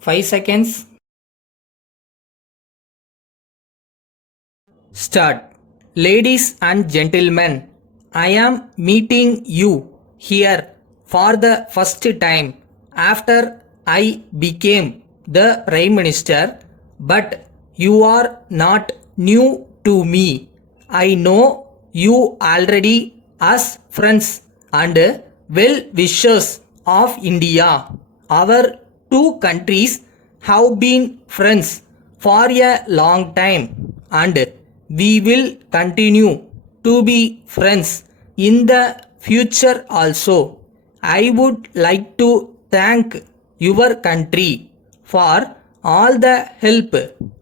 5 seconds. Start. Ladies and gentlemen, I am meeting you here for the first time after I became the Prime Minister, but you are not new to me. I know you already as friends and well wishers of India. Our two countries have been friends for a long time and we will continue to be friends in the future also. I would like to thank your country for all the help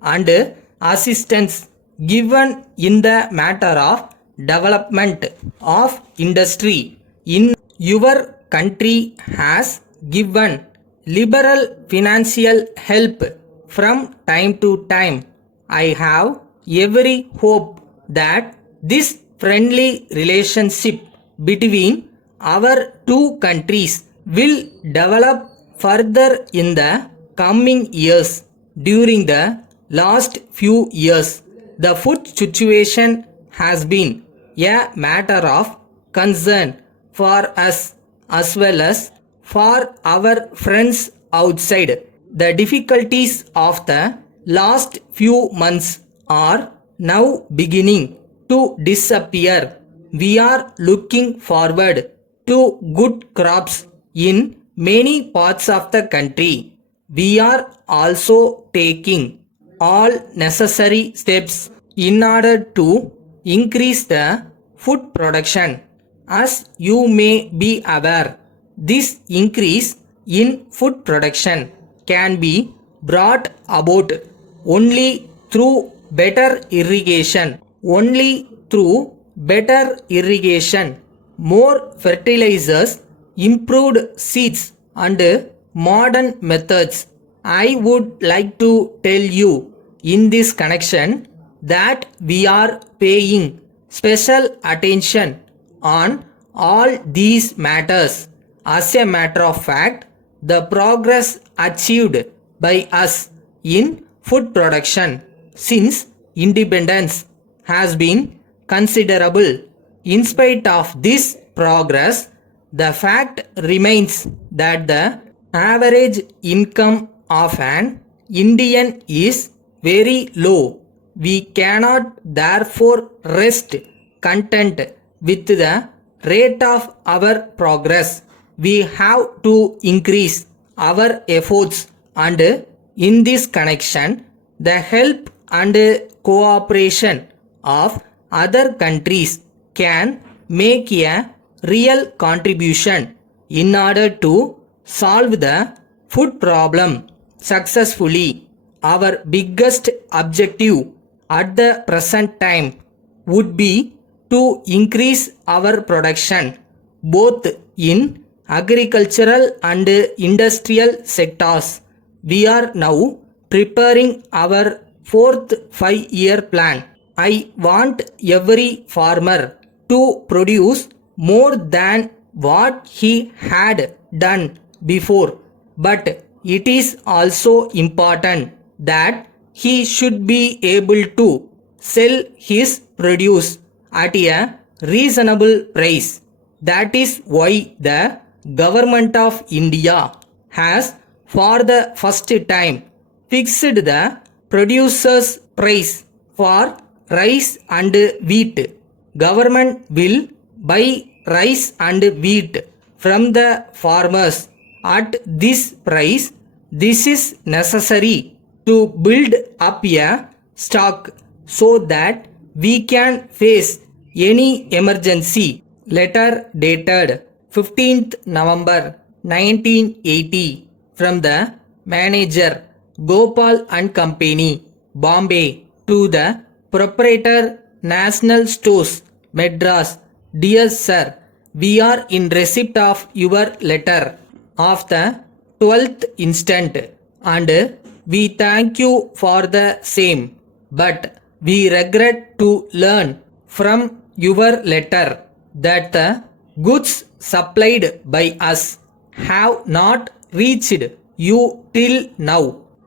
and assistance given in the matter of development of industry in your country has given liberal financial help from time to time. I have every hope that this friendly relationship between our two countries will develop further in the coming years. During the last few years, the food situation has been a matter of concern for us as well as for our friends outside. The difficulties of the last few months are now beginning to disappear. We are looking forward to good crops in many parts of the country. We are also taking all necessary steps in order to increase the food production. As you may be aware, this increase in food production can be brought about only through better irrigation. Only through better irrigation, more fertilizers, improved seeds and modern methods. I would like to tell you in this connection that we are paying special attention on all these matters. As a matter of fact, the progress achieved by us in food production since independence has been considerable. In spite of this progress, the fact remains that the average income of an Indian is very low. We cannot therefore rest content with the rate of our progress. We have to increase our efforts and in this connection, the help and cooperation of other countries can make a real contribution in order to solve the food problem successfully. Our biggest objective at the present time would be to increase our production both in agricultural and industrial sectors. We are now preparing our fourth 5-year plan. I want every farmer to produce more than what he had done before, but it is also important that he should be able to sell his produce at a reasonable price. That is why the government of India has for the first time fixed the producer's price for rice and wheat. Government will buy rice and wheat from the farmers at this price. This is necessary to build up a stock so that we can face any emergency. Letter dated 15th November 1980 from the manager Gopal and Company, Bombay, to the proprietor National Stores, Madras. Dear Sir, we are in receipt of your letter of the 12th instant and we thank you for the same. But we regret to learn from your letter that the goods supplied by us have not reached you till now.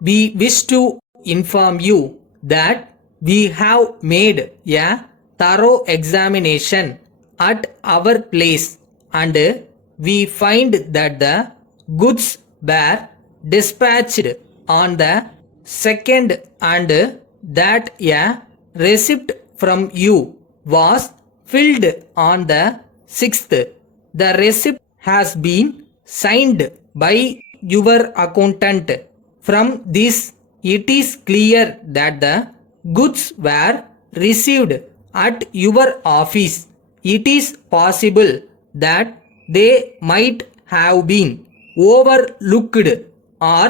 We wish to inform you that we have made a thorough examination at our place and we find that the goods were dispatched on the second and that a receipt from you was filled on the 6th. The receipt has been signed by your accountant. From this, it is clear that the goods were received at your office. It is possible that they might have been overlooked or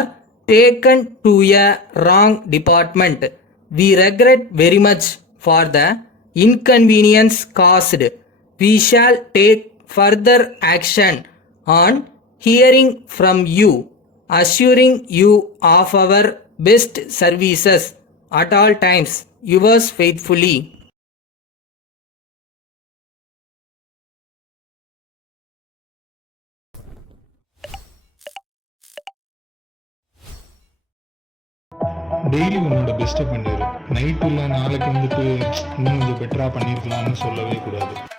taken to a wrong department. We regret very much for the inconvenience caused. We shall take further action on hearing from you, assuring you of our best services at all times. Yours faithfully. Daily உன்னோட பெஸ்ட்டை பண்ணிடு. Night இல்லை நாளைக்கு வந்துட்டு இன்னும் கொஞ்சம் பெட்டராக பண்ணியிருக்கலாம்னு சொல்லவே கூடாது.